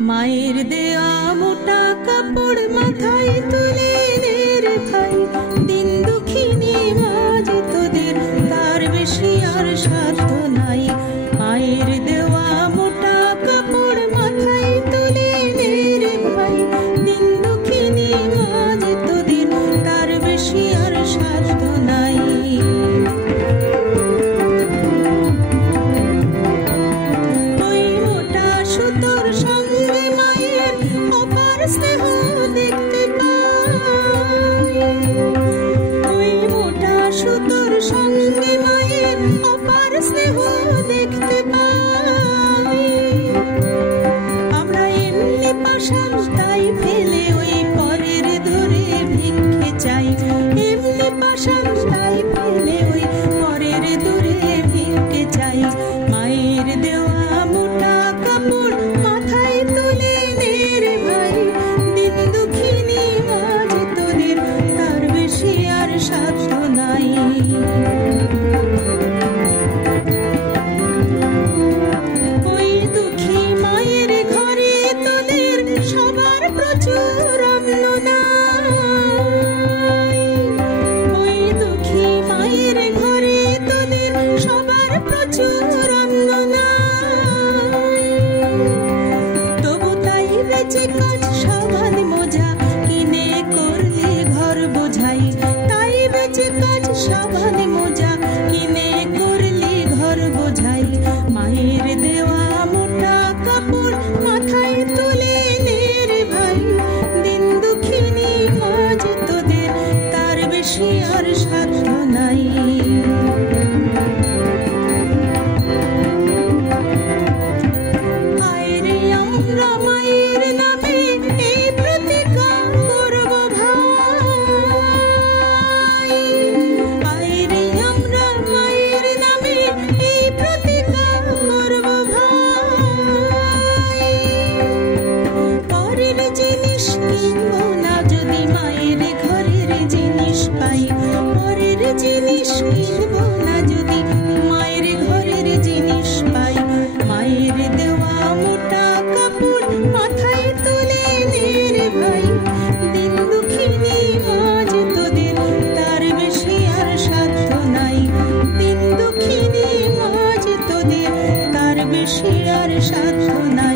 মায়ের দেয়া মোটা কাপড় মাথায় তুলে নে রে ভাই, দিন দুঃখিনী মাঝ তোদের তার বেশি আর সাধ্য নাই। মায়ের দেওয়া মোটা কাপড় মাথায় তুলে নে রে ভাই, দিন দুঃখিনী মাঝ তোদের তার বেশি আর সাধ্য নাই। ওই মোটা সুতোর সঙ্গে মায়ের অপার স্নেহ দেখতে পাই, ওই মোটা সুতোর সঙ্গে মায়ের অপার স্নেহ দেখতে পাই। আমরা এমনি পাষাণ তাই ফেলে ওই পরের ধরে ভিক্ষে চাই, এমনি পাষাণ তাই ফেলে ওই পরের ধরে ভিক্ষে চাই। মায়ের দেওয়া মোটা কাপড় মাথায় তুলে নে রে ভাই, দিন দুঃখিনী মাঝ তোদের তার বেশি আর সাধ্য নাই। ওই দুঃখী মায়ের ঘরে তোদের সবার প্রচুর অন্ন নাই, ওই দুঃখী মায়ের ঘরে তোদের সবার প্রচুর অন্ন নাই। তবু তাই বেঁচে কাজ সাবান মোজা কিনে করলে ঘর বোঝাই, তাই বেঁচে কাজ সাবান মোজা কিনে করলে ঘর বোঝাই। মায়ের দেওয়া মোটা কাপড় মাথায় তুলে নে রে ভাই, দিন দুঃখিনী মাঝ তোদের তার বেশি আর সাধ্য নাই। আইরে আমরা মায়ের নামে এই প্রতিজ্ঞা করব ভাই, আইরে আমরা মায়ের নামে এই প্রতিজ্ঞা করব ভাই। পরের জিনিস কিনব না যদি মায়ের ঘরের জিনিস পাই, পরের জিনিস কিনব না যদি মায়ের ঘরের জিনিস পাই। মায়ের দেওয়া মোটা কাপড় মাথায় তুলে নে রে ভাই, দিন দুঃখিনী মাঝ তোদের তার বেশি আর সাধ্য নাই, দিন দুঃখিনী মাঝ তোদের তার বেশি আর সাধ্য নাই।